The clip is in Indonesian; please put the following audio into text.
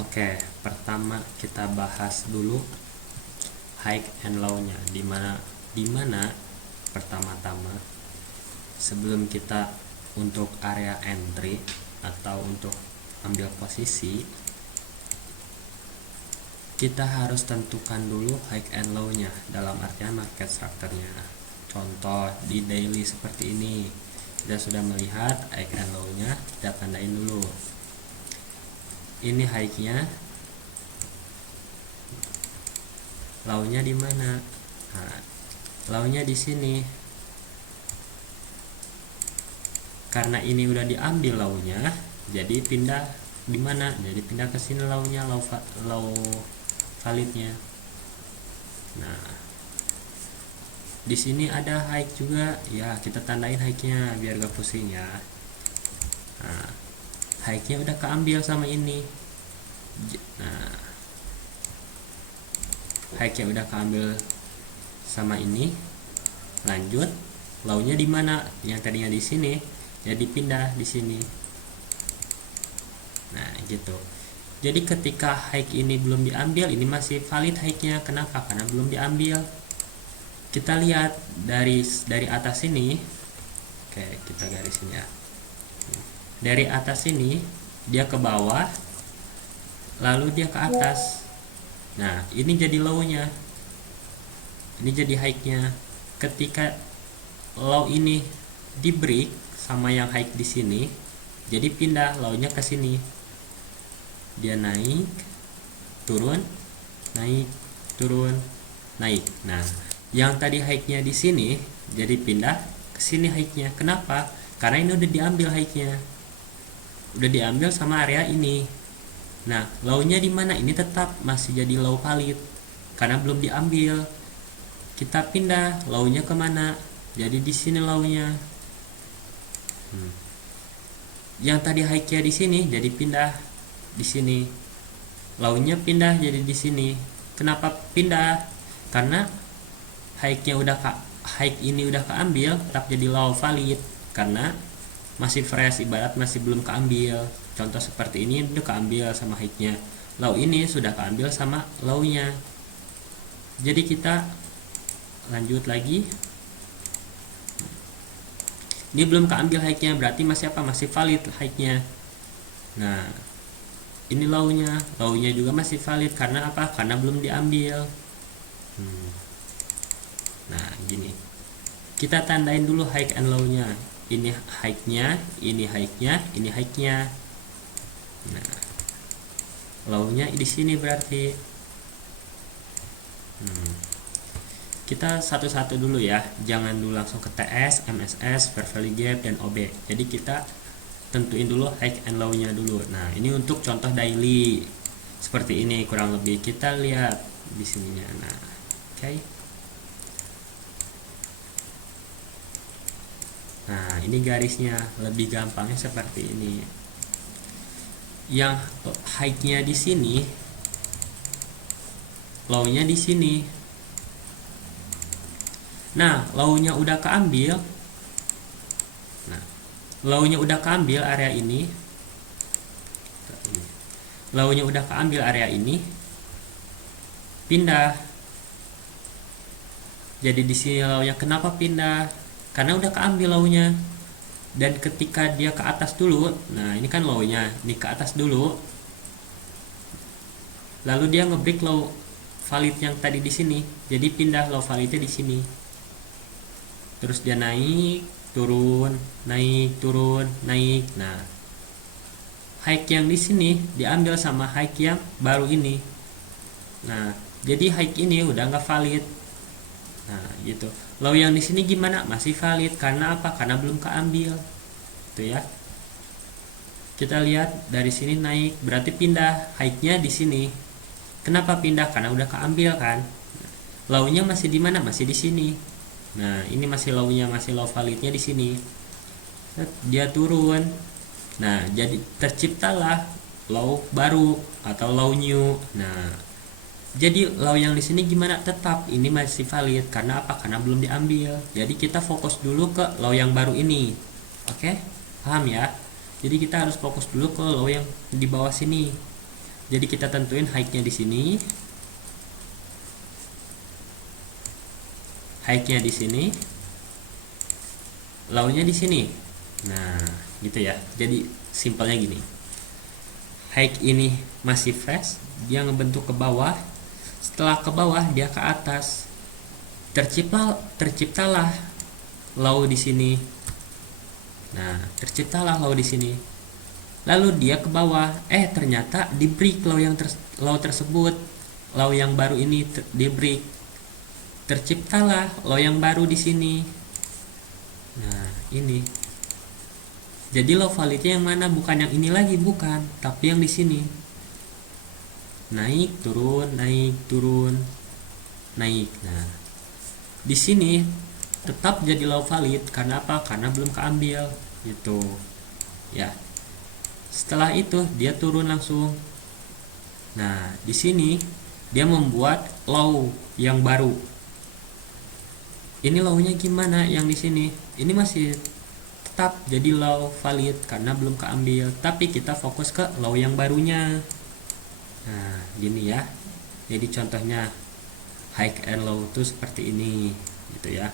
Oke, pertama kita bahas dulu high and low-nya. Dimana pertama-tama sebelum kita untuk area entry atau untuk ambil posisi, kita harus tentukan dulu high and low-nya, dalam artian market structure-nya. Contoh di daily seperti ini, kita sudah melihat high and low-nya, kita tandain dulu. Ini high-nya, low-nya di mana? Nah, low-nya di sini. Karena ini udah diambil low-nya, jadi pindah di mana? Jadi pindah ke sini low-nya, low validnya. Nah, di sini ada high juga, ya kita tandain high-nya biar gak pusing ya. Nah, high-nya udah keambil sama ini. Nah, high-nya udah keambil sama ini. Lanjut, low-nya di mana? Yang tadinya di sini, jadi pindah di sini. Nah, gitu. Jadi ketika high ini belum diambil, ini masih valid high-nya. Kenapa? Karena belum diambil. Kita lihat dari atas ini. Oke, kita garisin ya. Dari atas ini dia ke bawah, lalu dia ke atas. Nah, ini jadi low-nya, ini jadi high-nya. Ketika low ini di break sama yang high di sini, jadi pindah low-nya ke sini. Dia naik, turun, naik, turun, naik. Nah, yang tadi high-nya di sini jadi pindah ke sini high-nya. Kenapa? Karena ini udah diambil high-nya. Udah diambil sama area ini. Nah, low-nya di mana? Ini tetap masih jadi low valid karena belum diambil. Kita pindah low-nya kemana? Jadi di sini low-nya. Yang tadi high-nya di sini jadi pindah di sini. Low-nya pindah jadi di sini. Kenapa pindah? Karena high-nya high ini udah keambil, tetap jadi low valid karena masih fresh, ibarat masih belum keambil. Contoh seperti ini udah keambil sama high-nya, low ini sudah keambil sama low-nya. Jadi kita lanjut lagi. Ini belum keambil high-nya, berarti masih apa? Masih valid high-nya. Nah, ini low-nya, low-nya juga masih valid karena apa? Karena belum diambil. Nah, gini. Kita tandain dulu high and low-nya. Ini high-nya, ini high-nya, ini high-nya. Nah, low-nya di sini berarti. Kita satu-satu dulu ya, jangan dulu langsung ke TS, MSS, fair value gap, dan OB. Jadi kita tentuin dulu high and low-nya dulu. Nah, ini untuk contoh daily seperti ini kurang lebih. Kita lihat di sininya. Nah, oke. Nah, ini garisnya lebih gampangnya seperti ini. Yang high-nya di sini, low-nya di sini. Nah, low-nya udah keambil. Nah, low-nya udah keambil area ini. Low-nya udah keambil area ini. Pindah. Jadi di sini low-nya kenapa pindah? Karena udah keambil low-nya. Dan ketika dia ke atas dulu, nah ini kan low-nya, ini ke atas dulu. Lalu dia ngebreak low valid yang tadi di sini. Jadi pindah low validnya di sini. Terus dia naik, turun, naik, turun, naik. Nah, high yang di sini diambil sama high yang baru ini. Nah, jadi high ini udah nggak valid. Nah, gitu. Low yang di sini gimana? Masih valid karena apa? Karena belum keambil. Itu ya. Kita lihat dari sini naik, berarti pindah high-nya di sini. Kenapa pindah? Karena udah keambil kan. Low-nya masih di mana? Masih di sini. Nah, ini masih low-nya, masih low validnya di sini. Dia turun. Nah, jadi terciptalah low baru atau low new. Nah, jadi low yang di sini gimana? Tetap ini masih valid karena apa? Karena belum diambil. Jadi kita fokus dulu ke low yang baru ini. Oke? Paham ya? Jadi kita harus fokus dulu ke low yang di bawah sini. Jadi kita tentuin high-nya di sini. High-nya di sini. Low-nya di sini. Nah, gitu ya. Jadi simpelnya gini. High ini masih fresh, dia ngebentuk ke bawah. Setelah ke bawah dia ke atas. Terciptalah low di sini. Nah, terciptalah low di sini. Lalu dia ke bawah. Ternyata di break low tersebut. Low yang baru ini di break. Terciptalah low yang baru di sini. Nah, ini. Jadi low validnya yang mana? Bukan yang ini lagi, bukan, tapi yang di sini. Naik, turun, naik, turun, naik. Nah, di sini tetap jadi low valid karena apa? Karena belum keambil gitu. Ya. Setelah itu dia turun langsung. Nah, di sini dia membuat low yang baru. Ini low-nya gimana yang di sini? Ini masih tetap jadi low valid karena belum keambil, tapi kita fokus ke low yang barunya. Nah, gini ya. Jadi contohnya high and low itu seperti ini gitu ya.